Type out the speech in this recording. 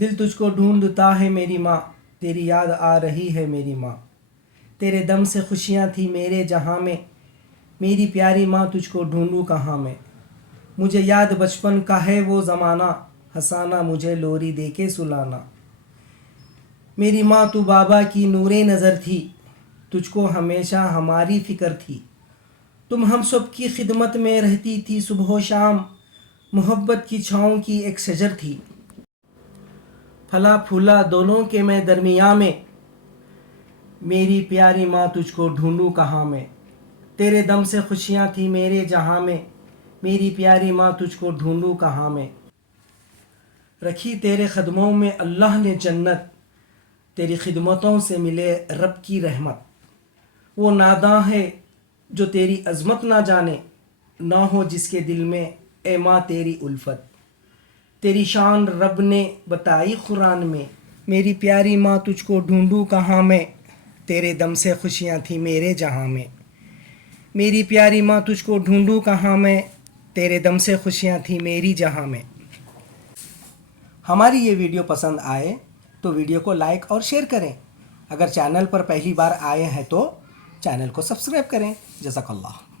دل تجھ کو ڈھونڈتا ہے میری ماں، تیری یاد آ رہی ہے میری ماں، تیرے دم سے خوشیاں تھی میرے جہاں میں، میری پیاری ماں تجھ کو ڈھونڈوں کہاں میں۔ مجھے یاد بچپن کا ہے وہ زمانہ، ہنسانا مجھے لوری دے کے سلانا۔ میری ماں تو بابا کی نور نظر تھی، تجھ کو ہمیشہ ہماری فکر تھی۔ تم ہم سب کی خدمت میں رہتی تھی صبح و شام، محبت کی چھاؤں کی ایک شجر تھی۔ پھلا پھولا دونوں کے میں درمیاں میں، میری پیاری ماں تجھ کو ڈھونڈوں کہاں میں۔ تیرے دم سے خوشیاں تھی میرے جہاں میں، میری پیاری ماں تجھ کو ڈھونڈوں کہاں میں۔ رکھی تیرے قدموں میں اللہ نے جنت، تیری خدمتوں سے ملے رب کی رحمت۔ وہ ناداں ہے جو تیری عظمت نہ جانے، نہ ہو جس کے دل میں اے ماں تیری الفت۔ تیری شان رب نے بتائی قرآن میں، میری پیاری ماں تجھ کو ڈھونڈوں کہاں میں۔ تیرے دم سے خوشیاں تھیں میرے جہاں میں، میری پیاری ماں تجھ کو ڈھونڈوں کہاں میں، تیرے دم سے خوشیاں تھیں میری جہاں میں۔ ہماری یہ ویڈیو پسند آئے تو ویڈیو کو لائک اور شیئر کریں۔ اگر چینل پر پہلی بار آئے ہیں تو چینل کو سبسکرائب کریں۔ جزاک اللہ۔